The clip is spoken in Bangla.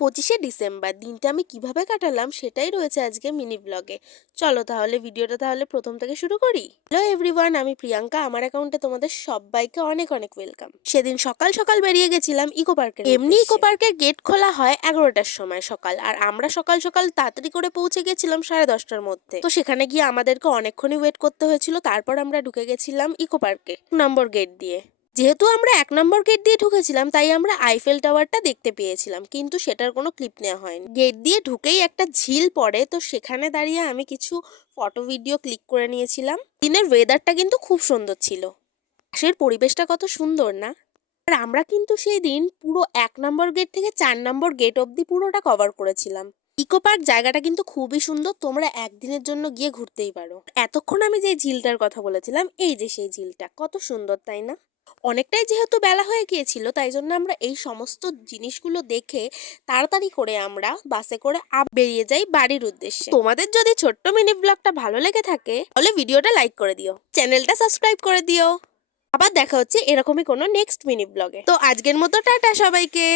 25শে ডিসেম্বর দিনটা আমি কিভাবে কাটালাম সেটাই রয়েছে আজকে মিনি ব্লগে। চলো তাহলে ভিডিওটা প্রথম থেকে শুরু করি। হ্যালো এভরিওয়ান, আমি প্রিয়াঙ্কা। আমার অ্যাকাউন্টে তোমাদের সবাইকে অনেক অনেক ওয়েলকাম। সেদিন সকাল সকাল বেরিয়ে গেছিলাম ইকো পার্কের এমনি ইকো পার্কের গেট খোলা হয় 11টার সময় সকাল, আর আমরা সকাল সকাল তাড়াতাড়ি করে পৌঁছে গেছিলাম 10:30টার মধ্যে। তো সেখানে গিয়ে আমাদেরকে অনেকক্ষণই ওয়েট করতে হয়েছিল। তারপর আমরা ঢুকে গেছিলাম ইকো পার্কে নম্বর গেট দিয়ে। যেহেতু আমরা 1 নম্বর গেট দিয়ে ঢুকেছিলাম তাই আমরা আইফেল টাওয়ারটা দেখতে পেয়েছিলাম, কিন্তু সেটার কোনো ক্লিপ নেওয়া হয়নি। গেট দিয়ে ঢুকেই একটা ঝিল পড়ে, তো সেখানে দাঁড়িয়ে আমি কিছু ফটো ভিডিও ক্লিক করে নিয়েছিলাম। দিনের ওয়েদারটা কিন্তু খুব সুন্দর ছিল, পাশের পরিবেশটা কত সুন্দর না। আর আমরা কিন্তু সেই দিন পুরো 1 নম্বর গেট থেকে 4 নম্বর গেট অবধি পুরোটা কভার করেছিলাম। ইকো পার্ক জায়গাটা কিন্তু খুবই সুন্দর, তোমরা একদিনের জন্য গিয়ে ঘুরতেই পারো। এতক্ষণ আমি যে ঝিলটার কথা বলেছিলাম, এই যে সেই ঝিলটা, কত সুন্দর তাই না? অনেকটাই যেহেতু বেলা হয়ে গিয়েছিল তাই জন্য আমরা এই সমস্ত জিনিসগুলো দেখে তাড়াতাড়ি করে আমরা বাসে করে বেরিয়ে যাই বাড়ির উদ্দেশ্যে। তোমাদের যদি ছোট্ট মিনি ব্লগটা ভালো লেগে থাকে তাহলে ভিডিওটা লাইক করে দিও, চ্যানেলটা সাবস্ক্রাইব করে দিও। আবার দেখা হচ্ছে এরকমই কোনো নেক্সট মিনি ব্লগে। তো আজকের মতো টাটা সবাইকে।